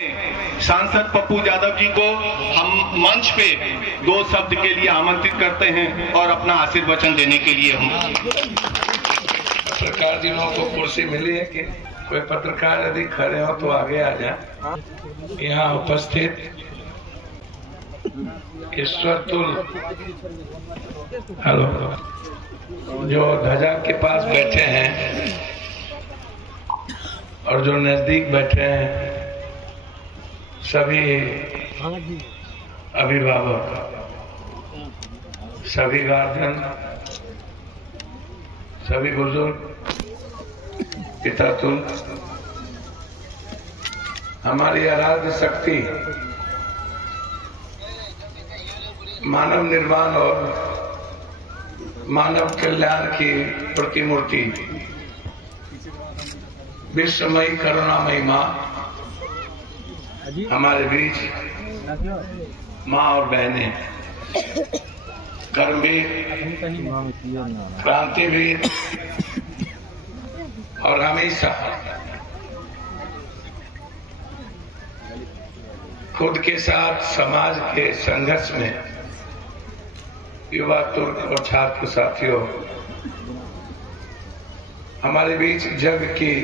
सांसद पप्पू यादव जी को हम मंच पे 2 शब्द के लिए आमंत्रित करते हैं और अपना आशीर्वचन देने के लिए हम पत्रकार जिनों को कुर्सी मिली है कि कोई पत्रकार यदि खड़े हो तो आगे आ जाए। यहाँ उपस्थित ईश्वरतुल हेलो जो ध्वजा के पास बैठे हैं और जो नजदीक बैठे हैं, सभी अभिभावक, सभी गार्जियन, सभी बुजुर्ग, पितातुल, हमारी आराध्य शक्ति मानव निर्माण और मानव कल्याण की प्रतिमूर्ति विश्वमयी करुणामयी माँ हमारे बीच, माँ और बहनें, कर्मवीर, क्रांतिवीर और हमेशा खुद के साथ समाज के संघर्ष में युवा तुर्क और छात्र साथियों, हमारे बीच जग की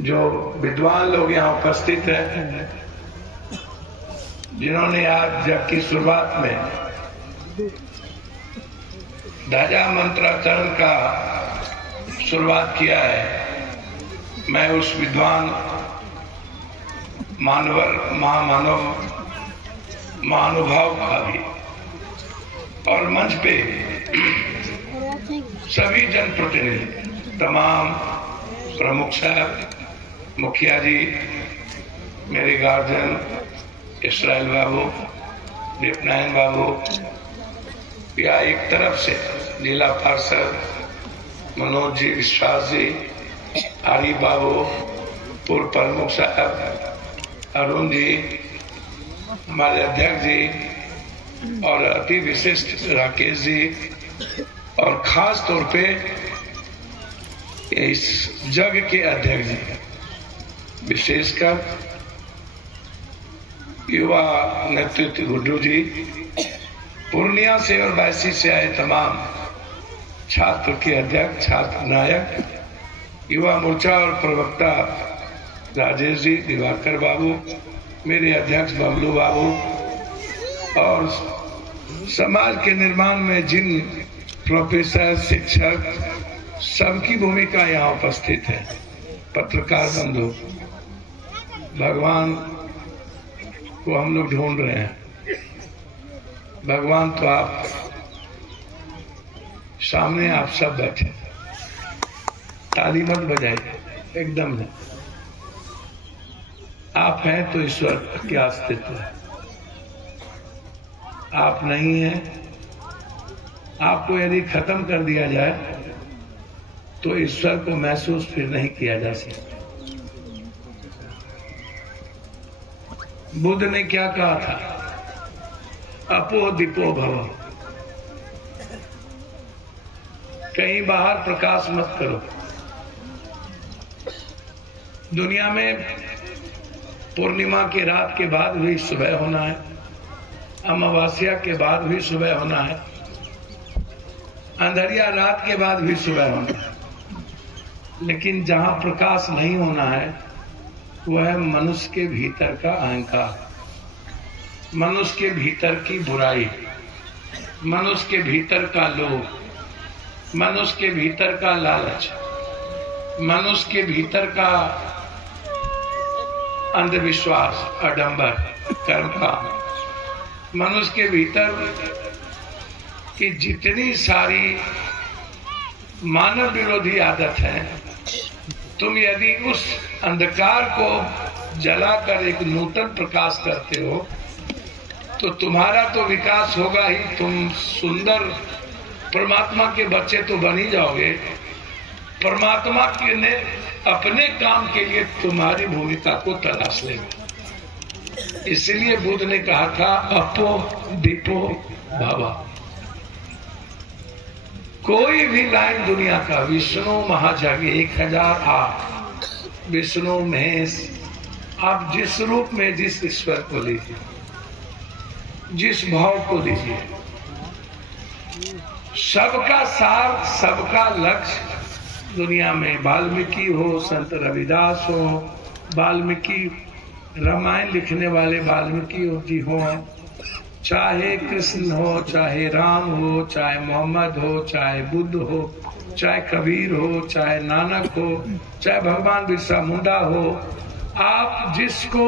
जो विद्वान लोग यहाँ उपस्थित हैं, जिन्होंने आज जग की शुरुआत में ध्वजा मंत्राचरण का शुरुआत किया है, मैं उस विद्वान महानुभाव का भी और मंच पे सभी जनप्रतिनिधि, तमाम प्रमुख साहब, मुखिया जी, मेरे गार्जियन इसराइल बाबू, दीपनारायण बाबू, या एक तरफ से जिला पार्षद मनोज जी, विश्वास जी, आरिफ बाबू, पूर्व प्रमुख साहब अरुण जी, हमारे अध्यक्ष जी और अति विशिष्ट राकेश जी, और खास तौर पे इस जग के अध्यक्ष जी, विशेषकर युवा नेतृत्व गुड्डू जी, पूर्णिया से और बैसी से आए तमाम छात्र के अध्यक्ष, छात्र नायक, युवा मोर्चा और प्रवक्ता राजेश जी, दिवाकर बाबू, मेरे अध्यक्ष बबलू बाबू, और समाज के निर्माण में जिन प्रोफेसर, शिक्षक, सबकी भूमिका यहाँ उपस्थित है। पत्रकार बंधु, भगवान को हम लोग ढूंढ रहे हैं। भगवान तो आप सामने, आप सब बैठे, ताली मत बजाइए, एकदम नहीं। आप हैं तो ईश्वर का अस्तित्व है, आप नहीं हैं, आपको यदि खत्म कर दिया जाए तो ईश्वर को महसूस फिर नहीं किया जा सकता। बुद्ध ने क्या कहा था? अपो दीपो भव, कहीं बाहर प्रकाश मत करो। दुनिया में पूर्णिमा की रात के बाद भी सुबह होना है, अमावस्या के बाद भी सुबह होना है, अंधेरिया रात के बाद भी सुबह होना है, लेकिन जहां प्रकाश नहीं होना है वह है मनुष्य के भीतर का अहंकार, मनुष्य के भीतर की बुराई, मनुष्य के भीतर का लोभ, मनुष्य के भीतर का लालच, मनुष्य के भीतर का अंधविश्वास, आडंबर, कर्मकाम, मनुष्य के भीतर की जितनी सारी मानव विरोधी आदत है, तुम यदि उस अंधकार को जलाकर एक नूतन प्रकाश करते हो तो तुम्हारा तो विकास होगा ही, तुम सुंदर परमात्मा के बच्चे तो बन ही जाओगे। परमात्मा के ने अपने काम के लिए तुम्हारी भूमिका को तलाश लेंगे। इसलिए बुद्ध ने कहा था अपो दीपो भव। कोई भी लाइन दुनिया का, विष्णु महाजागी 1008, विष्णु, महेश, आप जिस रूप में जिस ईश्वर को लीजिए, जिस भाव को लीजिए, सबका सार, सबका लक्ष्य दुनिया में, वाल्मीकि हो, संत रविदास हो, वाल्मीकि रामायण लिखने वाले वाल्मीकि जी हो, चाहे कृष्ण हो, चाहे राम हो, चाहे मोहम्मद हो, चाहे बुद्ध हो, चाहे कबीर हो, चाहे नानक हो, चाहे भगवान बिरसा मुंडा हो, आप जिसको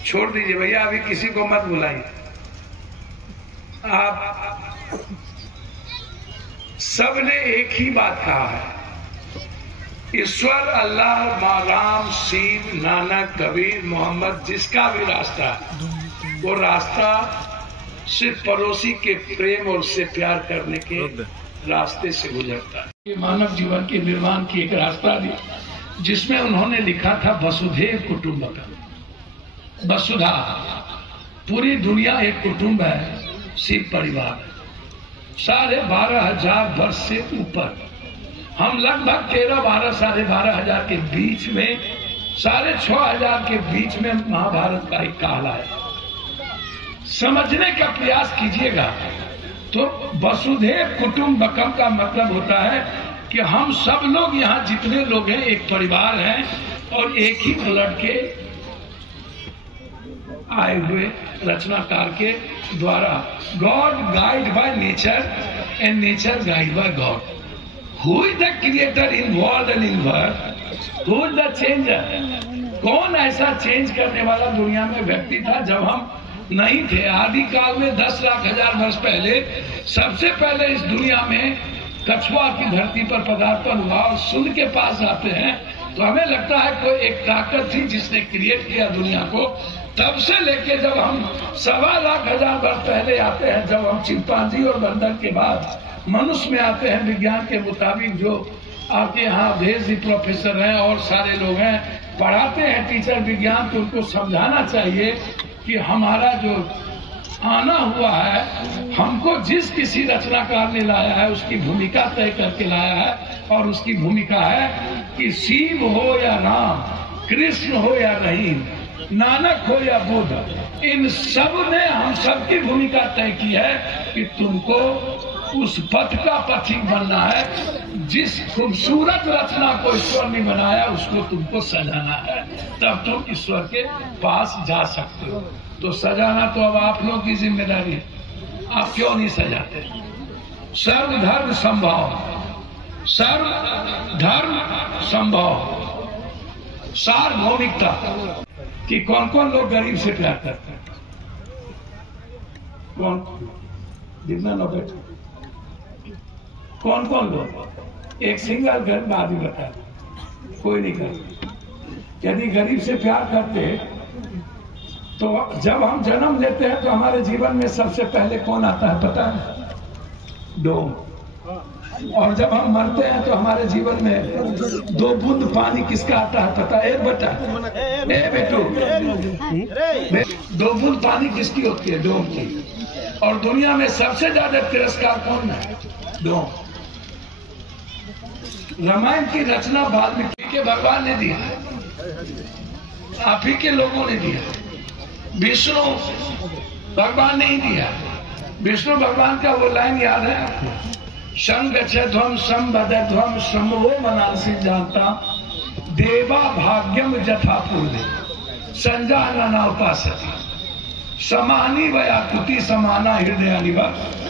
छोड़ दीजिए भैया, अभी किसी को मत बुलाइए। आप सबने एक ही बात कहा है, ईश्वर, अल्लाह, माँ, राम, शिव, नानक, कबीर, मोहम्मद, जिसका भी रास्ता है, वो रास्ता सिर्फ पड़ोसी के प्रेम और उससे प्यार करने के रास्ते से गुजरता है। ये मानव जीवन के निर्माण की एक रास्ता दी, जिसमें उन्होंने लिखा था वसुधैव कुटुंबकम। वसुधा, पूरी दुनिया एक कुटुंब है, शिव परिवार है। 12,500 वर्ष से ऊपर हम लगभग 13-12, 12,500 के बीच में, 6,500 के बीच में महाभारत का एक काल है। समझने का प्रयास कीजिएगा तो वसुधैव कुटुंबकम का मतलब होता है कि हम सब लोग यहाँ जितने लोग हैं एक परिवार हैं और एक ही ब्लड के आए हुए रचनाकार के द्वारा। God guide by nature and nature guide by God. Who is the creator in world and in world? Who is the changer? कौन ऐसा चेंज करने वाला दुनिया में व्यक्ति था जब हम नहीं थे? आदि काल में 10 लाख हजार वर्ष पहले सबसे पहले इस दुनिया में कछुआ की धरती पर पदार्पण हुआ और सूर्य के पास आते हैं तो हमें लगता है कोई एक ताकत थी जिसने क्रिएट किया दुनिया को। तब से लेके जब हम 1.25 लाख हजार वर्ष पहले आते हैं, जब हम चिंपांजी और बंदर के बाद मनुष्य में आते हैं, विज्ञान के मुताबिक जो आपके यहाँ अवधेश जी प्रोफेसर हैं और सारे लोग हैं, पढ़ाते हैं टीचर विज्ञान, तो उनको समझाना चाहिए कि हमारा जो आना हुआ है, हमको जिस किसी रचनाकार ने लाया है उसकी भूमिका तय करके लाया है, और उसकी भूमिका है कि शिव हो या राम, कृष्ण हो या रहीम, नानक हो या बुद्ध, इन सब ने हम सब की भूमिका तय की है कि तुमको उस पथ का पथिक बनना है। जिस खूबसूरत रचना को ईश्वर ने बनाया उसको तुमको सजाना है, तब तुम ईश्वर के पास जा सकते हो। तो सजाना तो अब आप लोग की जिम्मेदारी है, आप क्यों नहीं सजाते? सर्वधर्म संभव, सर्वधर्म संभव, सार्वभौमिकता कि कौन कौन लोग गरीब से प्यार करते हैं, कौन, जितना लोग बैठे, कौन कौन लोग? एक सिंगल गरीब आदमी बता, कोई नहीं करता। यदि गरीब से प्यार करते तो जब हम जन्म लेते हैं तो हमारे जीवन में सबसे पहले कौन आता है पता है? डोम। और जब हम मरते हैं तो हमारे जीवन में 2 बूंद पानी किसका आता है पता है? बेटा, ए बेटू, 2 बूंद पानी किसकी होती है? डोम की। और दुनिया में सबसे ज्यादा तिरस्कार कौन है? डोम। रामायण की रचना वाल्मीकि के भगवान ने दिया, आप ही के लोगों ने दिया, विष्णु भगवान ने ही दिया। विष्णु भगवान का वो लाइन याद है, संगच्छध्वम संबद्धध्वम समो मनांसि जानता देवा भाग्यम जथा पूर्णे संजानना उपासति समानी वयाकुति समाना हृदय निवा।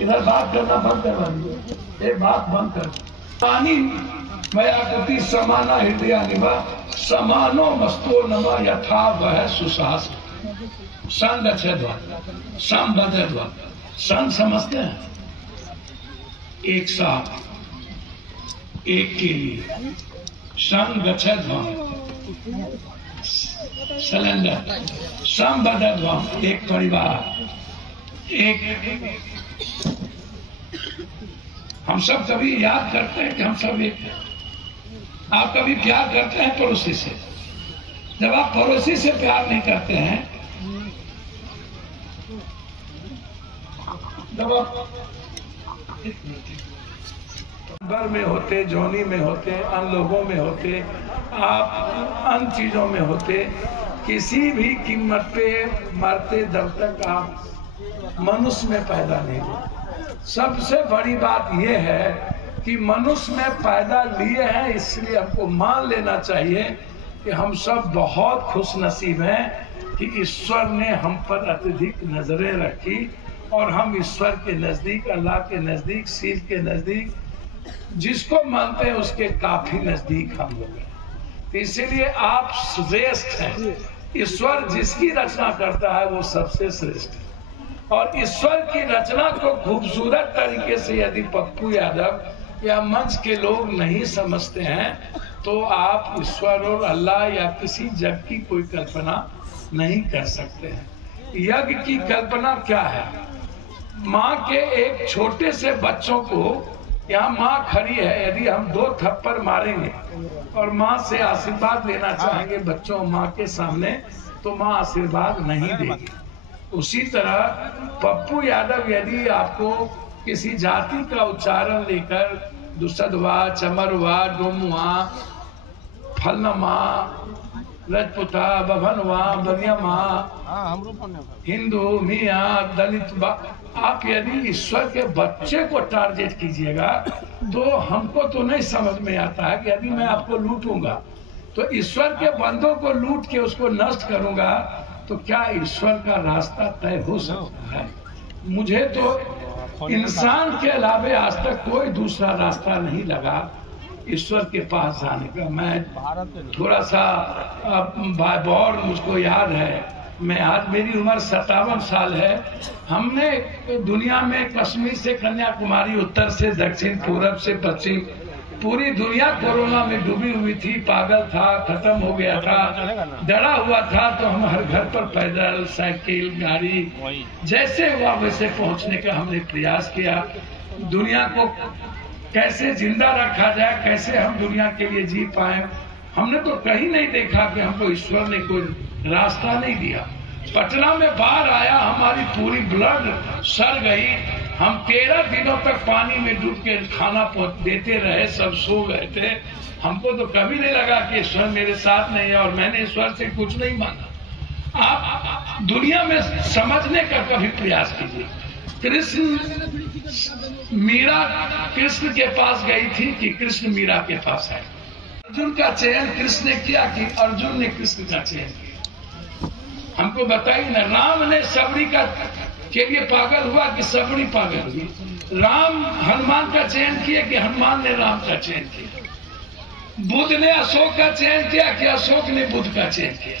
इधर बात करना बंद कर, एक बात बंद कर। समानी वयाकुति समाना हृदय निवा समानो मस्तो नमा यथा वह सुसास। संग अच्छध्वम संबद्धध्वम, संग समझते हैं एक साथ, एक के लिए। संग अच्छध्वम सिलेंडर, संबद्धध्वम एक परिवार, एक। हम सब कभी याद करते हैं कि हम सब एक हैं। आप कभी प्यार करते हैं पड़ोसी से? जब आप पड़ोसी से प्यार नहीं करते हैं, जब आप बर में होते, जोनी में होते, अन लोगों में होते, आप अन चीजों में होते, किसी भी कीमत पे मरते जब तक आप मनुष्य में पैदा नहीं हुए। सबसे बड़ी बात यह है कि मनुष्य में पैदा लिए हैं, इसलिए हमको मान लेना चाहिए कि हम सब बहुत खुश नसीब हैं कि ईश्वर ने हम पर अत्यधिक नजरें रखी और हम ईश्वर के नजदीक, अल्लाह के नजदीक, सील के नजदीक, जिसको मानते हैं उसके काफी नजदीक हम लोग हैं। तो इसीलिए आप श्रेष्ठ हैं। ईश्वर जिसकी रचना करता है वो सबसे श्रेष्ठ है। और ईश्वर की रचना को खूबसूरत तरीके से यदि पप्पू यादव या मंच के लोग नहीं समझते हैं तो आप ईश्वर और अल्लाह या किसी जग की कोई कल्पना नहीं कर सकते हैं। यज्ञ की कल्पना क्या है? माँ के एक छोटे से बच्चों को, यहाँ माँ खड़ी है, यदि हम 2 थप्पड़ मारेंगे और माँ से आशीर्वाद लेना चाहेंगे बच्चों माँ के सामने, तो माँ आशीर्वाद नहीं देगी। उसी तरह पप्पू यादव यदि आपको किसी जाति का उच्चारण लेकर दुसदवा, चमरवा, डोमुआ, फलनमा, रजपुता, बभनवा, बनियामा, हिंदू, मियाँ, दलित, आप यदि ईश्वर के बच्चे को टारगेट कीजिएगा तो हमको तो नहीं समझ में आता है कि यदि मैं आपको लूटूंगा तो ईश्वर के बंदों को लूट के उसको नष्ट करूंगा तो क्या ईश्वर का रास्ता तय हो सकता है? मुझे तो इंसान के अलावे आज तक कोई दूसरा रास्ता नहीं लगा ईश्वर के पास जाने का। मैं थोड़ा सा बाय मुझको याद है, मैं आज मेरी उम्र 57 साल है। हमने दुनिया में कश्मीर से कन्याकुमारी, उत्तर से दक्षिण, पूरब से पश्चिम, पूरी दुनिया कोरोना में डूबी हुई थी, पागल था, खत्म हो गया था, डरा हुआ था। तो हम हर घर पर पैदल, साइकिल, गाड़ी, जैसे हुआ वैसे पहुंचने का हमने प्रयास किया। दुनिया को कैसे जिंदा रखा जाए, कैसे हम दुनिया के लिए जी पाए। हमने तो कहीं नहीं देखा कि हमको ईश्वर ने कोई रास्ता नहीं दिया। पटना में बाढ़ आया, हमारी पूरी ब्लड सड़ गई। हम 13 दिनों तक पानी में डूब के खाना देते रहे, सब सो गए थे। हमको तो कभी नहीं लगा कि ईश्वर मेरे साथ नहीं है और मैंने ईश्वर से कुछ नहीं मांगा। आप दुनिया में समझने का कभी प्रयास कीजिए। मीरा कृष्ण के पास गई थी कि कृष्ण मीरा के पास है? अर्जुन का चयन कृष्ण ने किया कि अर्जुन ने कृष्ण का चयन किया? हमको बताइए ना। राम ने सबरी का के लिए पागल हुआ कि सबरी पागल हुई? राम हनुमान का चयन किया कि हनुमान ने राम का चयन किया? बुद्ध ने अशोक का चयन किया कि अशोक ने बुद्ध का चयन किया?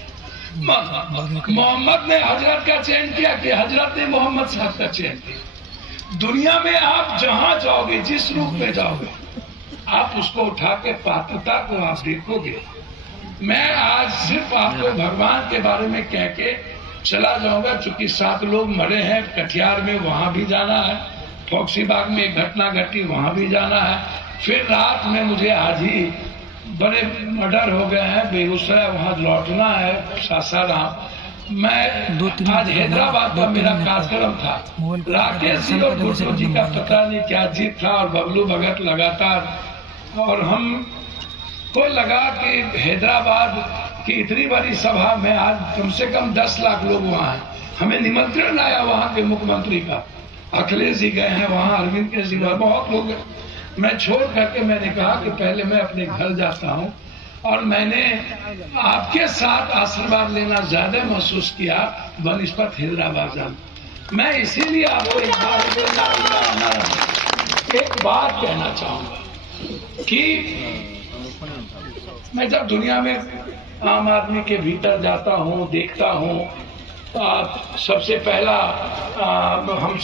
मोहम्मद ने हजरत का चयन किया कि हजरत ने मोहम्मद साहब का चयन किया? दुनिया में आप जहां जाओगे, जिस रूप में जाओगे, आप उसको उठा के पात्रता को आप देखोगे। मैं आज सिर्फ आपको भगवान के बारे में कह के चला जाऊंगा, चूंकि 7 लोग मरे हैं कटिहार में, वहां भी जाना है। फोक्सीबाग में एक घटना घटी, वहां भी जाना है। फिर रात में मुझे आज ही बड़े मर्डर हो गए हैं बेगूसराय, वहां लौटना है, सासाराम। मैं आज हैदराबाद का मेरा कार्यक्रम था। राकेश जी और गुड्डू जी का पता नहीं क्या जीत था और बबलू भगत लगातार, और हम को लगा कि हैदराबाद की इतनी बड़ी सभा में आज कम से कम 10 लाख लोग वहाँ हैं। हमें निमंत्रण आया वहाँ के मुख्यमंत्री का, अखिलेश जी गए हैं वहाँ, अरविंद केजरीवाल, बहुत लोग। मैं छोड़ करके मैंने कहा कि पहले मैं अपने घर जाता हूँ, और मैंने आपके साथ आशीर्वाद लेना ज्यादा महसूस किया बनिस्पत हैदराबाद जाना। मैं इसीलिए आपको एक बात कहना चाहूंगा कि मैं जब दुनिया में आम आदमी के भीतर जाता हूँ, देखता हूँ, सबसे पहला हम